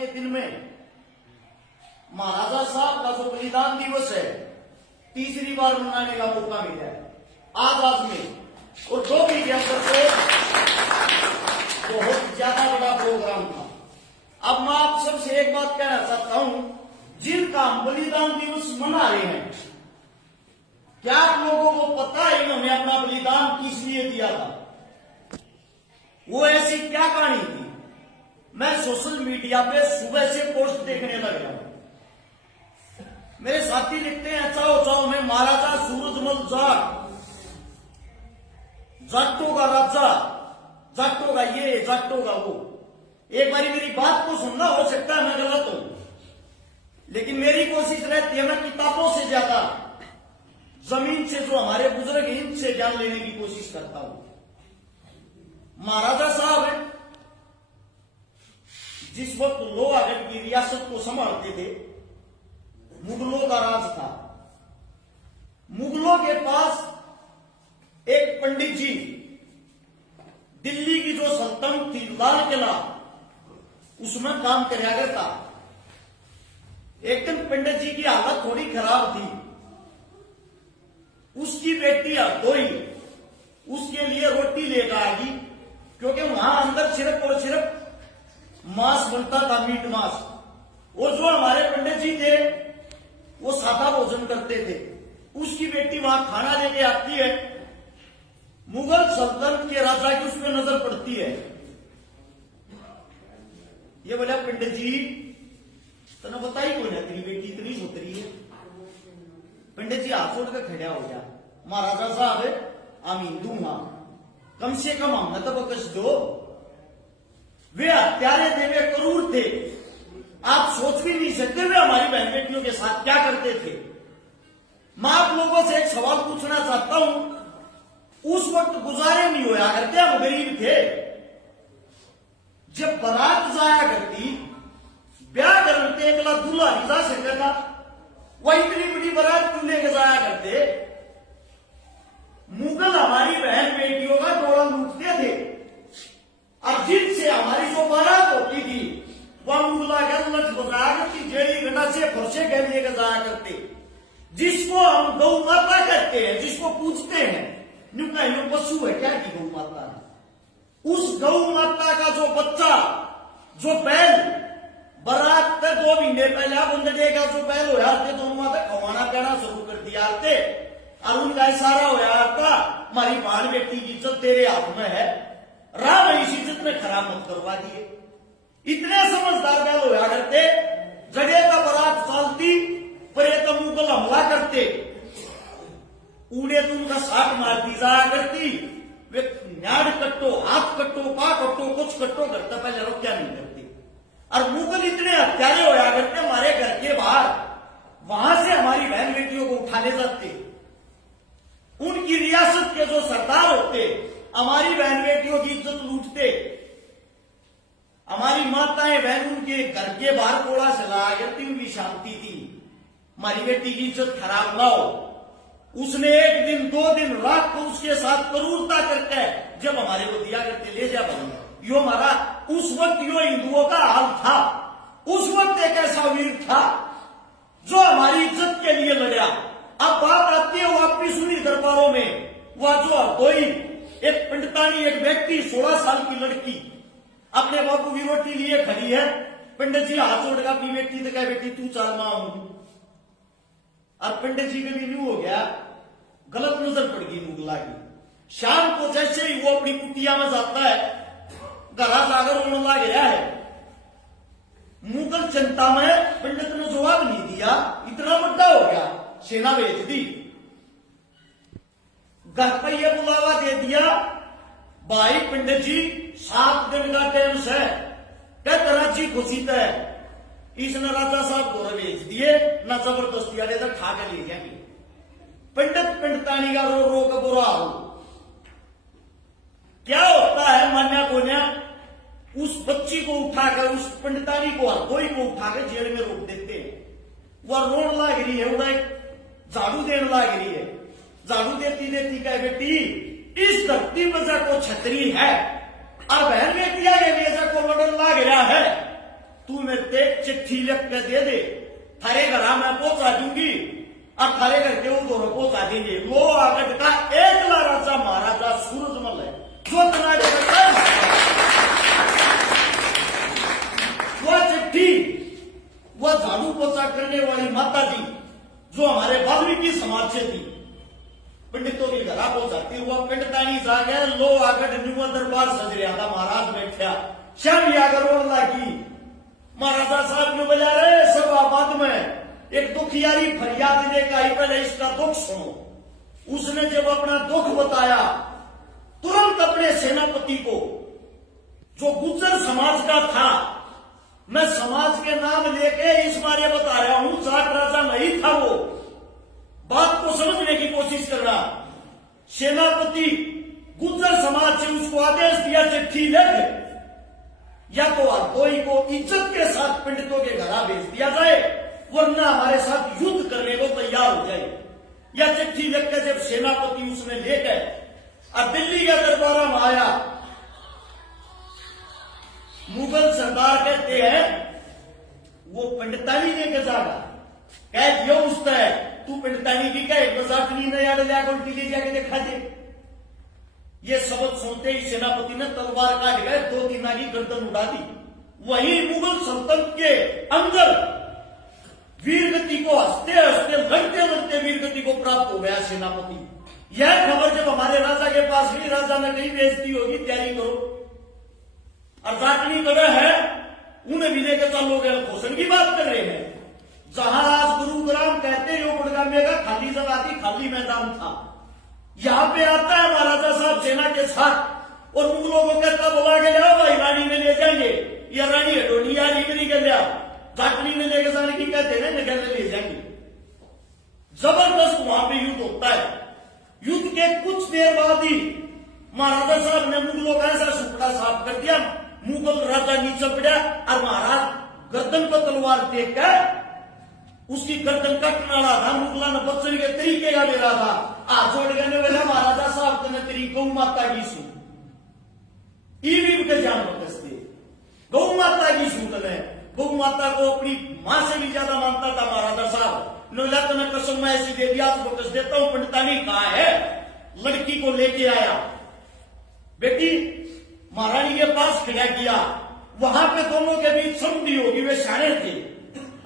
के दिन में महाराजा साहब का जो बलिदान दिवस है तीसरी बार मनाने का मौका मिला है आजाद में, और जो भी पर बहुत ज्यादा बड़ा प्रोग्राम था। अब मैं आप सबसे एक बात कहना चाहता हूं, जिनका हम बलिदान दिवस मना रहे हैं, क्या आप लोगों को पता है इन्होंने अपना बलिदान किस लिए दिया था? वो ऐसी क्या कहानी थी? मैं सोशल मीडिया पे सुबह से पोस्ट देखने लग रहा हूं। मेरे साथी लिखते हैं चाओ चाओ में महाराजा सूरजमल जाट, जाटों का राजा, जाटों का ये, जाटों का वो। एक बारी मेरी बात को सुनना, हो सकता है मैं गलत हूं, लेकिन मेरी कोशिश रहती है मैं किताबों से ज्यादा जमीन से जो हमारे बुजुर्ग हैं इनसे ज्ञान लेने की कोशिश करता हूं। महाराजा साहब जिस वक्त लोहागढ़ की रियासत को संभालते थे, मुगलों का राज था। मुगलों के पास एक पंडित जी, दिल्ली की जो सल्तनत थी लाल किला, उसमें काम कराया करता। एक दिन पंडित जी की हालत थोड़ी खराब थी, उसकी बेटी हरदोई उसके लिए रोटी लेकर आ गई, क्योंकि वहां अंदर सिर्फ और सिर्फ मांस बनता था, मीट मांस। और जो हमारे पंडित जी थे वो सादा भोजन करते थे। उसकी बेटी वहां खाना लेके आती है, मुगल सल्तनत के राजा की उसमें नजर पड़ती है। ये बोला पंडित जी तना बताई कोई ना, तेरी बेटी इतनी सोतरी है। पंडित जी हाथ छोड़कर खड़ा हो गया, महाराजा साहब हम हिंदू हां, कम से कम हमने तो बकस दो। वे हत्यारे थे, वे क्रूर थे, आप सोच भी नहीं सकते वे हमारी बहन बेटियों के साथ क्या करते थे। मैं आप लोगों से एक सवाल पूछना चाहता हूं, उस वक्त गुजारे नहीं होया करते, हम गरीब थे। जब बारात जाया करती, ब्याह करते अगला दूल्हा नहीं जा सकता था, वह इतनी बड़ी बारात क्यों लेके जाया करते? मुगल हमारी बहन बेटियों का डोला लूटते थे, और जिनसे हमारी जो बारात होती थी वह मुगला गलत बजाया करती, जेड़ी गड्ढा से फरसे गए लेकर जाया करते, जिसको हम गौ माता कहते हैं, जिसको पूछते हैं। नुका यूं पशु है क्या की गौ माता? उस गौ माता का जो बच्चा, जो बैल बारात पे 2 महीने पहले बंदे का जो बैल होया थे, तो उन्होंने खवाना कहना शुरू कर दिया थे, और उनका इशारा होया था हमारी बहन बेटी की इज्जत तेरे हाथ में है, राम इस इज्जत में खराब मत करवा दिए। इतने समझदार बैल होया करते, जगह का बारात चलती पर ये तो मुगल हमला करते, उड़े तो उनका साथ मार दी जाया करती। वे न्याड़ कट्टो, हाथ कट्टो, पा कट्टो, कुछ कट्टो करता, पहले रोक क्या नहीं करती। और मुगल इतने हत्यारे होया करते हमारे घर के बाहर, वहां से हमारी बहन बेटियों को उठा ले जाते। उनकी रियासत के जो सरदार होते हमारी बहन बेटियों की इज्जत लूटते। हमारी माताएं बहन उनके घर के बाहर कोड़ा से लाया करती, उनकी शांति थी, हमारी बेटी की इज्जत खराब ना हो। उसने 1 दिन 2 दिन रात को उसके साथ क्रूरता करके जब हमारे को दिया करते, ले जा भाई, यो हमारा उस वक्त यो हिंदुओं का हाल था। उस वक्त एक ऐसा वीर था जो हमारी इज्जत के लिए लड़ा। अब बात आती है वो अपनी सुनी दरबारों में, वह जो कोई एक पंडितानी, एक व्यक्ति 16 साल की लड़की अपने बापू की रोटी लिए खड़ी है, पंडित जी हाथ जोड़ का अपनी बेटी तो कह बेटी तू चल मां हूं। अब पंडित जी के भी हो गया, गलत नजर पड़ गई मुगला की। शाम को जैसे ही वो अपनी कुटिया में जाता है, घरा जाकर रोने लग गया है। मुगल जनता में पंडित ने जवाब नहीं दिया, इतना बड़ा हो गया, सेना भेज दी। घर पर यह बुलावा दे दिया, भाई पंडित जी 7 दिन का टाइम से कराची खुशी है। इसने राजा साहब को भेज दिए, ना जबरदस्ती आने तक खा के ले जाएंगे। पंडित पंडितानी का रो रो का बुरा हो। क्या होता है मान्या को न्या, उस बच्ची को उठाकर, उस पंडितानी को, हरदोई को उठाकर जेल में रोक देते हैं। वह रोन लाग रही है, वह झाड़ू देने लाग रही है, झाड़ू देती देती कह बेटी इस धरती में को छतरी है और बहन बेटिया के लिए को लड़न लाग रहा है, तू मेरे ते चिट्ठी लिख के दे दे, थारे घर मैं पहुंचा दूंगी, अब थारे घर के वो दोनों पहुंचा देंगे। वो आगट का एकला राजा महाराजा सूरजमल है, जो तनाड़े करता है। वह चिट्ठी, वह झाड़ू पोछा करने वाली माता जी जो हमारे वाल्मीकि समाज से थी, पंडितों के घर पहुंचाती। वह पिंडतानी जागे लो आगट न्यू दरबार सज रहा था, महाराज बैठा श्याम यागर की महाराजा साहब क्यों बजा रहे सब आबाद में एक दुखियारी फरियाद लेकर आई, पहले इसका दुख सुनो। उसने जब अपना दुख बताया, तुरंत अपने सेनापति को, जो गुज्जर समाज का था, मैं समाज के नाम लेके इस बारे बता रहा हूं, जाट राजा नहीं था वो, बात को समझने की कोशिश करना। सेनापति गुज्जर समाज से उसको आदेश दिया, चिट्ठी लिख, या तो हरदोई को इज्जत के साथ पंडितों के घर भेज दिया जाए, वरना हमारे साथ युद्ध करने को तैयार हो जाए। या चिट्ठी लिखकर जब सेनापति उसने लेकर अब दिल्ली के दरबार में आया, मुगल सरदार कहते हैं वो पंडितानी लेके जागा, कह दियो उसका है तू पंडितानी की कह बजाटनी ने याद लिया उल्टी ले जाके दिखा दे। ये शब्द सुनते ही सेनापति ने तलवार काट गए, 2-3 की गर्दन उड़ा दी। वही मुगल सल्तनत के अंदर वीरगति को हंसते हंसते लड़ते लड़ते वीरगति को प्राप्त हो गया सेनापति। यह खबर जब हमारे राजा के पास हुई, राजा ने कहीं बेइज्जती होगी, तैयारी करो। अर्जाकनी कड़ा है उन्हें भी लेकर चलोगे, भूषण की बात कर रहे हैं। जहां आज गुरुग्राम कहते हो गुड़गामे का खाली जगह थी, खाली मैदान था, यहां पे आता है महाराजा साहब सेना के साथ और मुगलों को कहता बुला के जाओ भाई रानी में ले जाएंगे, या रानी हटोनी या लीवरी कर लिया, जाटनी में लेके जाने की कहते हैं निकल ले जाएंगे। जबरदस्त वहां पे युद्ध होता है। युद्ध के कुछ देर बाद ही महाराजा साहब ने मुगलों का ऐसा सुपड़ा साफ कर दिया, मुगल राजा नीचे पड़ा और महाराज गर्दन पर तलवार टेक कर उसकी गर्दन कटने वाला था। मुगला ने बच्चन के तरीके का ले रहा था, हाथ जोड़ करने वाला महाराजा साहब ने तेरी गौ माता की सू के जान बकसते, गौ माता की सूत ने गौ माता को अपनी मां से भी ज्यादा मानता था महाराजा साहब। नोला तो मैं कसम मैं ऐसी दे दिया तो बकस देता हूं, पंडितानी कहा है लड़की को लेके आया, बेटी महारानी के पास खड़ा किया, वहां पे दोनों के बीच संधि होगी, वे शाणे थे।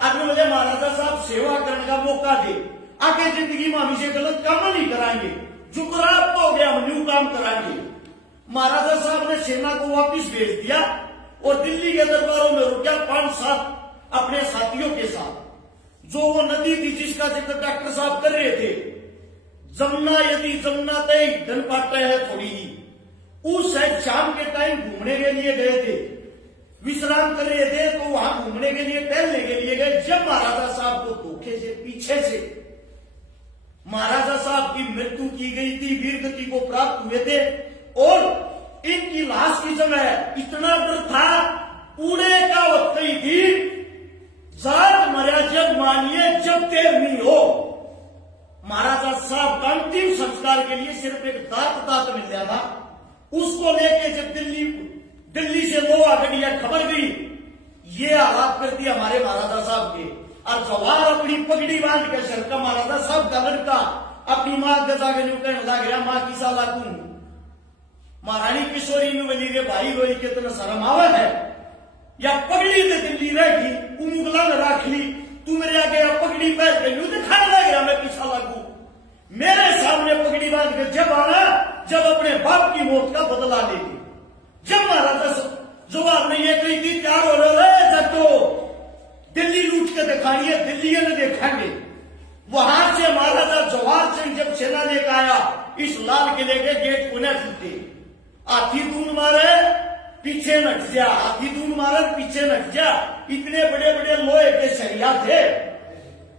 आगे मुझे महाराजा साहब सेवा करने का मौका दे, आगे जिंदगी में हम इसे गलत काम नहीं कराएंगे, जुगराब तो हो गया हम न्यू काम कराएंगे। महाराजा साहब ने सेना को वापिस भेज दिया और दिल्ली के दरबारों में रुक गया 5-7 अपने साथियों के साथ। जो वो नदी थी जिसका जिक्र डॉक्टर साहब कर रहे थे, जमुना, यदि जमुना तय धन पाटा है थोड़ी ही, उस शाम के टाइम घूमने के लिए गए थे, विश्राम कर रहे थे, तो वहां घूमने के लिए टहलने के लिए गए। जब महाराजा साहब को धोखे से पीछे से महाराजा साहब की मृत्यु की गई थी, वीरगति को प्राप्त हुए थे और इनकी लाश की जगह इतना डर था, पुणे का वक्त ही थी, जाट मर्या जब मानिए जब देर नहीं हो। महाराजा साहब का अंतिम संस्कार के लिए सिर्फ एक दात मिल गया था, उसको लेके जब दिल्ली से 2 गड्डियां खबर गई, ये हालात कर दिया हमारे महाराजा साहब के। और जवाहर अपनी पगड़ी बांध के सर का महाराजा साहब का लड़का अपनी मां गजा के न्यू कहने लग गया, मां की साला तू महारानी किशोरी नु बोली रे भाई रोई के तना शर्म आवा है, या पगड़ी से दिल्ली रहेगी मुगला ने रख ली, तू मेरे आगे पगड़ी पहन के न्यू दिखाने लग गया मैं पीछा लागू, मेरे सामने पगड़ी बांध के जब आना, जब अपने बाप की मौत का बदला लेगी। जब महाराजा जवाब ने ये कही थी तैयार हो रहे जटो दिल्ली लूट के दिखानी है, दिल्ली ने देखेंगे। वहां से महाराजा जवाहर सिंह जब सेना लेकर आया, इस लाल किले के गेट पुनः टूटे, हाथी दून मारे पीछे नट जा, हाथी दून मारे पीछे नट जा, इतने बड़े बड़े लोहे के सरिया थे।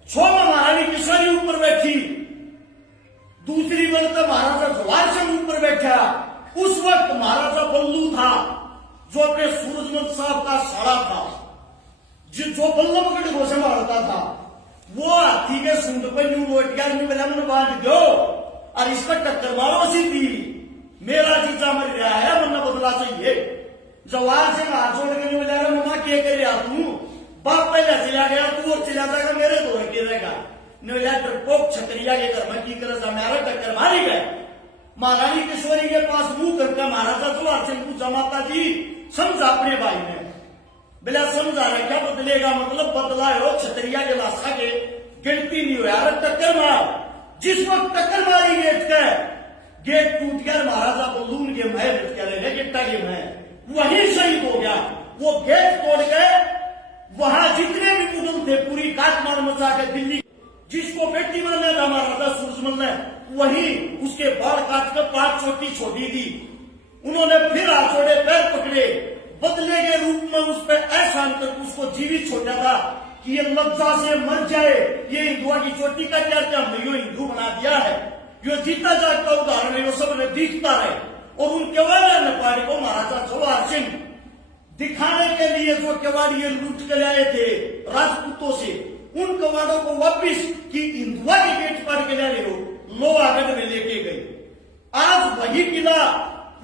छोमा महारानी किशोरी ऊपर बैठी, दूसरी बल तो महाराजा जवाहर सिंह ऊपर बैठा। उस वक्त महाराजा बल्लू था जो अपने सूरजमल साहब का साड़ा था, जो बल्लभगढ़ को संभालता था, वो हाथी के सूंड पर यूं लोट गया, मन बांध दो और इसका टक्कर मारो सीधी, मेरा जीजा मर गया है, वरना बदला चाहिए। जवाहर सिंह हाथ जोड़ के बोला मम्मा क्या कर रहा तू, चला जाएगा, मेरे दो रखे रहेगा। डरपोक छतरिया के घर में की कर मेरा टक्कर मारी गए। महारानी किशोरी के पास मुंह करके महाराजा जोहार सिंह पूछा, माता जी समझा अपने भाई ने। बिला समझा रहा क्या बदलेगा, मतलब बदला हो छतरिया के लाशा के गिनती नहीं हो यार, टक्कर मार। जिस वक्त टक्कर मारी गेट टूट गया, महाराजा को लून के महल गिट्टा के महल वही शहीद हो गया। वो गेट तोड़ गए, वहां जितने भी मुगल थे पूरी काटमार मचा के दिल्ली, जिसको बेटी मारना था महाराजा सूरजमल ने, वही उसके बाल काट कर 5 चोटी छोटी दी। उन्होंने फिर हाथ छोड़े पैर पकड़े, बदले के रूप में उस पर ऐसा कर उसको जीवित छोड़ा था कि ये लज्जा से मर जाए। ये हिंदुआ की चोटी का क्या क्या हमने यो हिंदू बना दिया है, यो जीता जागता उदाहरण है, यो सब ने दिखता रहे। और उन केवाड़िया नेपाड़ी को महाराजा जोहार सिंह दिखाने के लिए जो केवाड़िए लूट के लाए थे राजपूतों से, उन कवाड़ों को वापिस की हिंदुआ के गेट पर के लाए हो लोहागढ़ में लेके गए। आज वही किला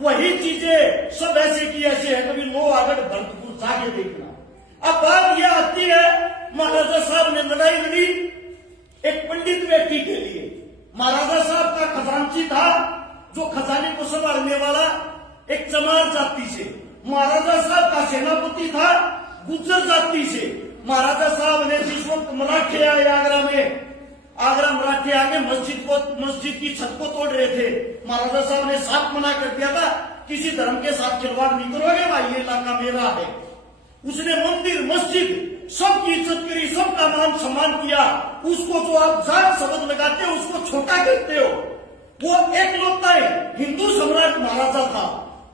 वही चीजें सब ऐसे की ऐसे है, कभी लोहागढ़ भरतपुर जाके देखना। अब बात यह आती है, महाराजा साहब ने लड़ाई लड़ी एक पंडित व्यक्ति के लिए। महाराजा साहब का खजांची था जो खजाने को संभालने वाला एक चमार जाति से। महाराजा साहब का सेनापति था गुज्जर जाति से। महाराजा साहब ने जिस वक्त मराठे आए आगरा मराठे आगे मस्जिद की छत को तोड़ रहे थे, महाराजा साहब ने साफ मना कर दिया था किसी धर्म के साथ खिलवाड़ नहीं करोगे भाई, ये इलाका मेरा है। उसने मंदिर मस्जिद सबकी इज्जत करी, सबका मान सम्मान किया। उसको जो आप जात शब्द लगाते हो उसको छोटा कहते हो, वो एकलौता हिंदू सम्राट महाराजा था।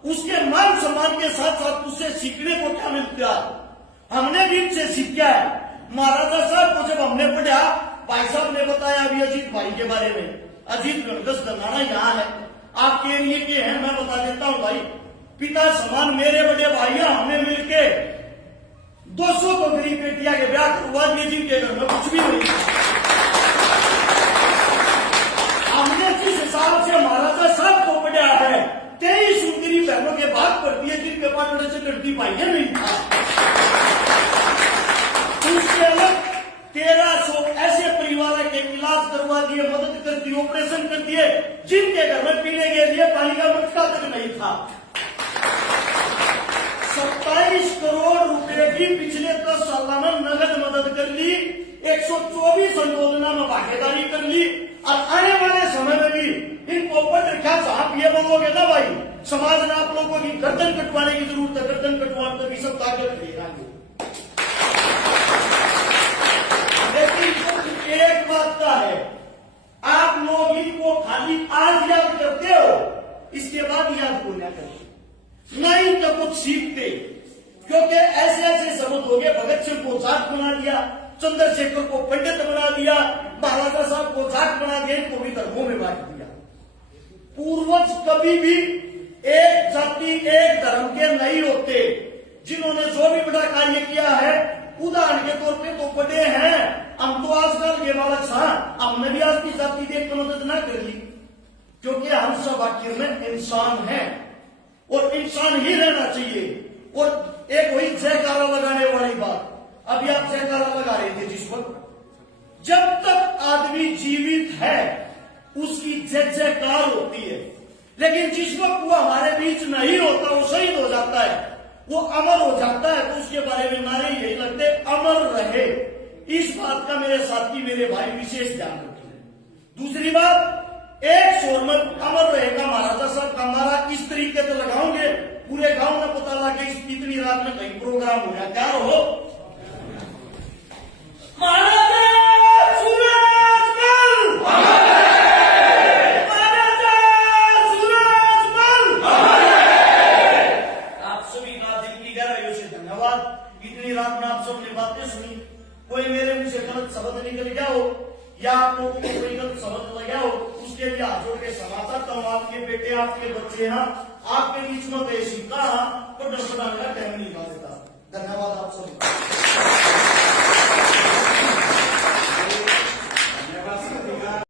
उसके मान सम्मान के साथ साथ उससे सीखने को क्या मिलता है, हमने भी इनसे सीखा है। महाराजा साहब को जब हमने पढ़ा, भाई साहब ने बताया अभी अजीत भाई के बारे में, अजीत गणगस दनाना यहाँ है आपके एरिए के हैं, मैं बता देता हूँ भाई। पिता समान मेरे बड़े भाई, हमने मिलके 200 को गरीब बेटिया के ब्याह करवा दिए जिनके घर में कुछ भी नहीं। हमने जिस हिसाब से महाराजा साहब को पढ़ा है, 23 सुंदरी बहनों के बात कर दिए जिनके पास से लड़की पाइए नहीं था। उसके अलग 1300 ऐसे परिवार के इलाज करवा दिए, मदद कर दी, ऑपरेशन कर दिए जिनके घर में पीने के लिए पानी का मटका तक नहीं था। 27 करोड़ रुपए की पिछले 10 साल में नगद मदद कर ली, 124 अनुमोदना में भागीदारी कर ली। और आने वाले समय में भी इनको पद रखा, आप ये बोलोगे ना भाई समाज ने आप लोगों की गर्दन कटवाने की जरूरत है, गर्दन कटवाने तक सब ताकत देगा। लेकिन एक बात का है, आप लोग इनको खाली आज याद करते हो, इसके बाद याद को ना करते, नहीं तो कुछ सीखते। क्योंकि ऐसे ऐसे शब्द हो गए, भगत सिंह को जाट बना दिया, चंद्रशेखर को पंडित बना दिया, महाराजा साहब को जाट बना दिया, इनको भी धर्मों में बांट दिया। पूर्वज कभी भी एक जाति एक धर्म के नहीं होते। जिन्होंने जो भी बड़ा कार्य किया है, उदाहरण के तौर पे तो बड़े हैं, हम तो आजकल के बालक हमने भी आज की जाति देख कर मदद न कर ली, क्योंकि हम सब आखिर में इंसान हैं और इंसान ही रहना चाहिए। और एक वही जयकारा लगाने वाली बात, अभी आप जयकारा लगा रहे थे जिस वक्त, जब तक आदमी जीवित है उसकी जय जयकार होती है, लेकिन जिस वक्त वो हमारे बीच नहीं होता, वो शहीद हो जाता है, वो अमर हो जाता है, तो उसके बारे में नारे यही लगते अमर रहे। इस बात का मेरे साथी मेरे भाई विशेष ध्यान रखें। दूसरी बात, एक शोर में अमर रहेगा महाराजा साहब का नारा इस तरीके से लगाओगे, पूरे गांव में पता लगे इतनी रात में कहीं प्रोग्राम हो गया, क्या हो महाराजा सूरजमल, महाराजा सूरजमल। आप सभी का दिल की गहराइयों से धन्यवाद। इतनी रात में आप सबने बातें सुनी, कोई मेरे मुंह से गलत शब्द निकल गया हो या आप लोगों को कोई गलत शब्द लग गया हो, उसके लिए हाथ जोड़ के क्षमा चाहता हूँ। आपके बेटे आपके बच्चे हैं, आपके बीच में पेशी कहा तो डर बनाने का टाइम नहीं देता। धन्यवाद आप सबका।